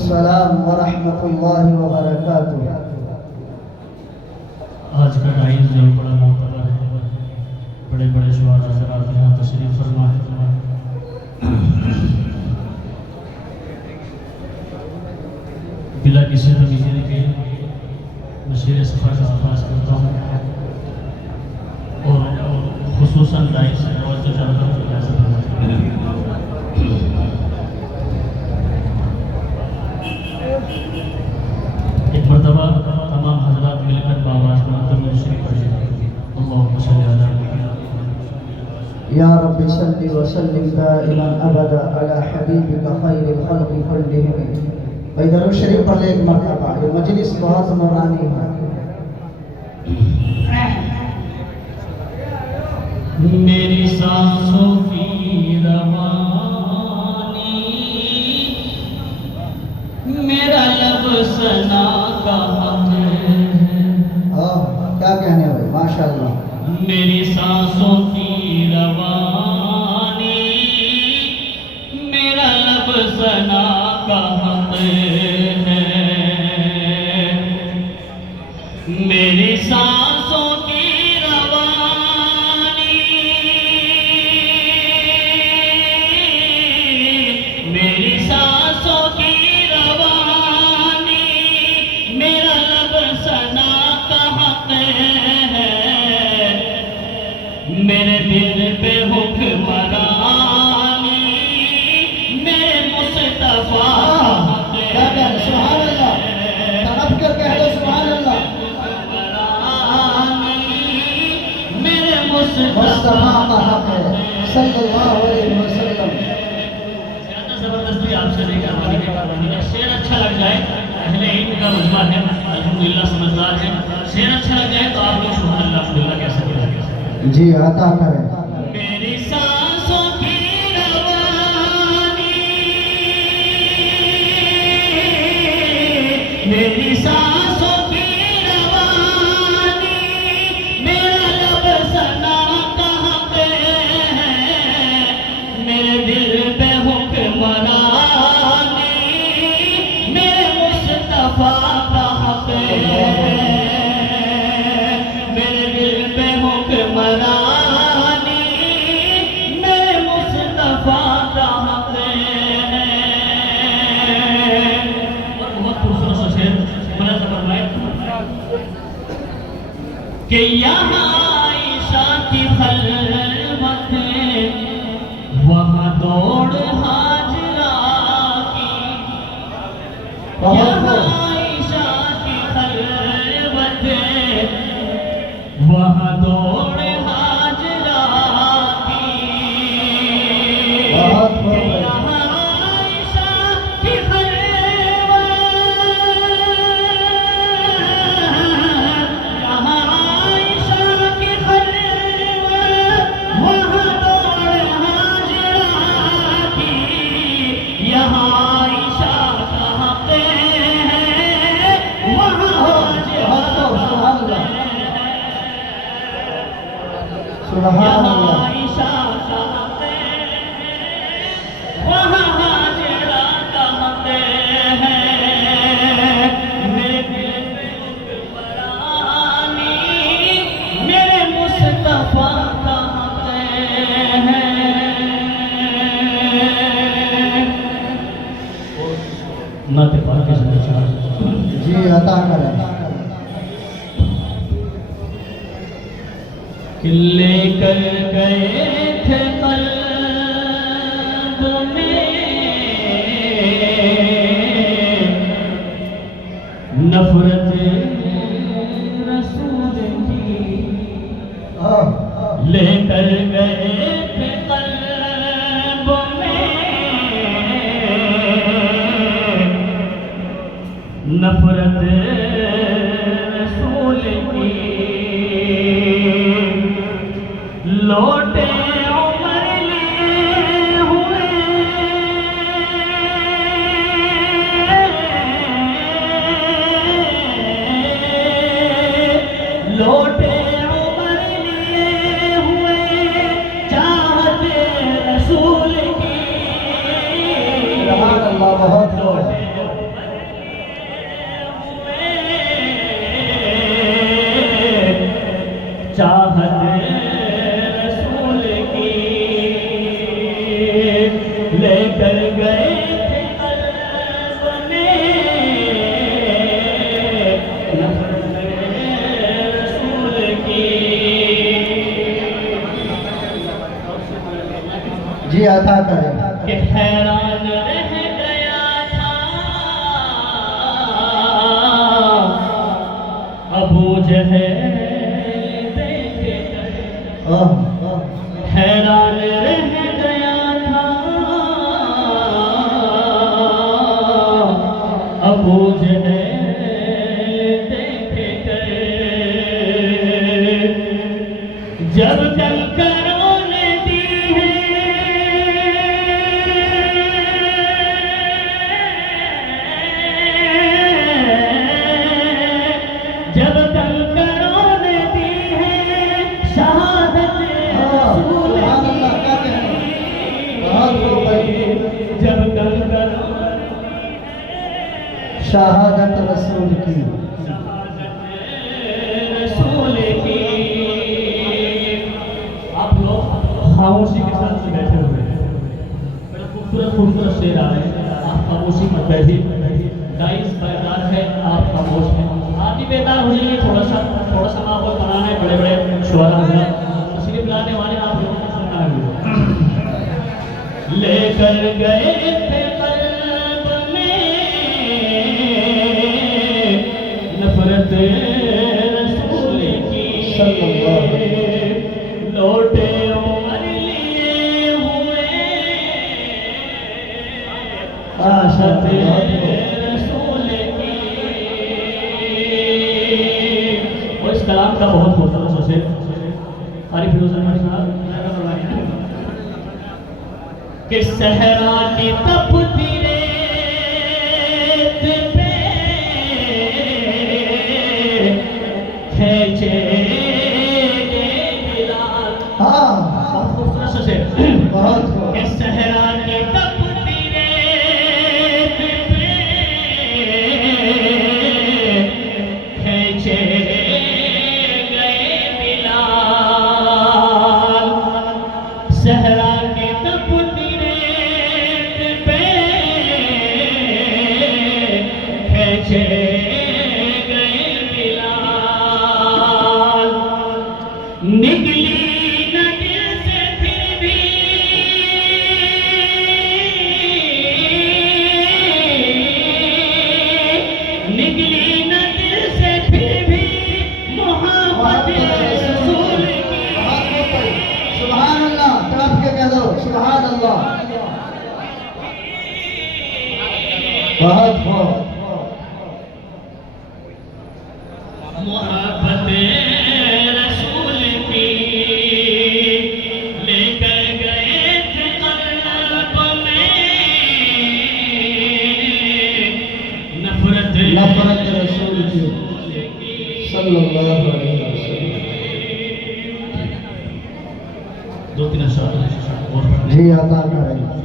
السلام ورحمۃ اللہ وبرکاتہ۔ آج کا ٹائم جو بڑا معتبر ہے، بڑے بڑے شعراء حضرات یہاں تشریف فرما ہے۔ بلا کسی تمیز کے مشیر صفحہ کا آغاز کرتا ہوں اور خصوصاً لائف سے توجہ چاہتا ہوں کہ ایسا ایک مرتبہ تمام حضرات مل کر باواز منتر میں شریف پڑھیں۔ اللہم صلی علی یا رب صلی وسلم دائما ابدا علی حبیبک خیر الخلق کلہم۔ بھائی درود شریف پڑھ لے ایک مرتبہ، یہ مجلس بہت نورانی ہے۔ میری سانسوں کی روانی، میرا لب ثنا کا حق ہے۔ کیا کہنے ہوئے ماشاءاللہ۔ میری سانسوں کی روانی، میرا لب ثنا کا حق ہے۔ میری سانسوں کی روانی، میری سانسوں کی روانی، میرا لب ثنا کا حق ہے۔ میرے دل پہ حکمرانی، میرے مصطفیٰ حق ہے۔ سبحان اللہ، تڑپ کر کہہ دو سبحان اللہ۔ میرے مصطفیٰ کا حق ہے صلی اللہ علیہ وسلم۔ زیادہ زبردستی آپ سے نہیں کروا رہی ہے۔ شعر اچھا لگ جائے، اہل علم کا مجمع ہے، الحمدللہ سمجھدار ہے، شعر اچھا لگ جائے تو آپ لوگ سبحان اللہ الحمدللہ کہہ سکتے ہیں۔ جی عطا کریں۔ میری سانسوں کی روانی، میری سانسوں کی روانی، میرا لب ثنا کا حق ہے۔ میرے دل پہ حکمرانی، میرے مصطفیٰ کا حق ہے۔ میرے دل پہ حکمرانی، میرے مصطفیٰ کا حق ہے۔ اور بہت خوبصورت سا شعر ملاحظہ فرمائے کہ یہاں عائشہ کی خلوت ہے، وہاں دوڑ ہاجرہ کی۔ یہاں عائشہ کی خلوت ہے، وہاں دوڑ ہاجرہ کی۔ بہت بہت یہاں عائشہ کی خلوت، یہاں عائشہ کی خلوت، وہاں دوڑ ہاجرہ کی۔ یہاں عائشہ کا حق ہے، وہاں ہاجرہ کا حق ہے۔ سبحان اللہ۔ عائشہ کا حق ہے، وہاں ہاجرہ کا حق ہے۔ میرے دل پہ حکمرانی، میرے مصطفیٰ کا حق ہے۔ نعت پاک کے ساتھ چار جی عطا کریں۔ کہ لے کر گئے تھے قلب میں نفرت رسول کی، لے کر گئے تھے قلب میں نفرت رسول کی، لوٹے عمر لیے ہوئے جی عطا کریں کہ حیران رہ گیا تھا ابو جہل دیکھ کر، حیران رہ گیا تھا ابو جہل دیکھ کر، جب کنکروں نے دی ہے جب کنکروں نے دی ہے شہادت رسول کی، جب کنکروں نے شہادت رسول کی، شہادت رسول کی، آپ لوگ خاموشی کے ساتھ بیٹھے ہوئے ہیں، بڑا خوبصورت خوبصورت شعر آ رہے ہیں، آپ خاموشی مت بیٹھیے، گائز بیدار ہے آپ خاموش ہیں، آپ بھی بیدار ہو جائیے، تھوڑا سا ماحول بنانا ہے، بڑے بڑے شعراء حضرات تشریف لانے والے آپ لوگوں کو سننا ہے، لے کر گئے تھے قلب میں نفرت رسول کی، لوٹے عمر لیے ہوئے عاشق رسول کی، اور اس کلام کا بہت خوبصورت سا شعر قاری فیروز احمد صاحب کہ صحرا کی تپتی ریت پہ کھینچے گے بلال، بہت خوبصورت سا شعر کہ صحرا کی تپتی ریت پہ کھینچے گئے بلال، صحرا کی تپتی ریت پہ کھینچے گئے بلال، نکلی نہ دل سے پھر بھی نکلی نہ دل سے پھر بھی محبت رسول کی، سبحان اللہ، تڑپ کے کہہ دو سبحان اللہ، بہت بہت محبت رسول کی، لے کر گئے تھے قلب میں نفرت رسول کی صلی اللہ علیہ وسلم. دو تین اشعار جی عطا کریں.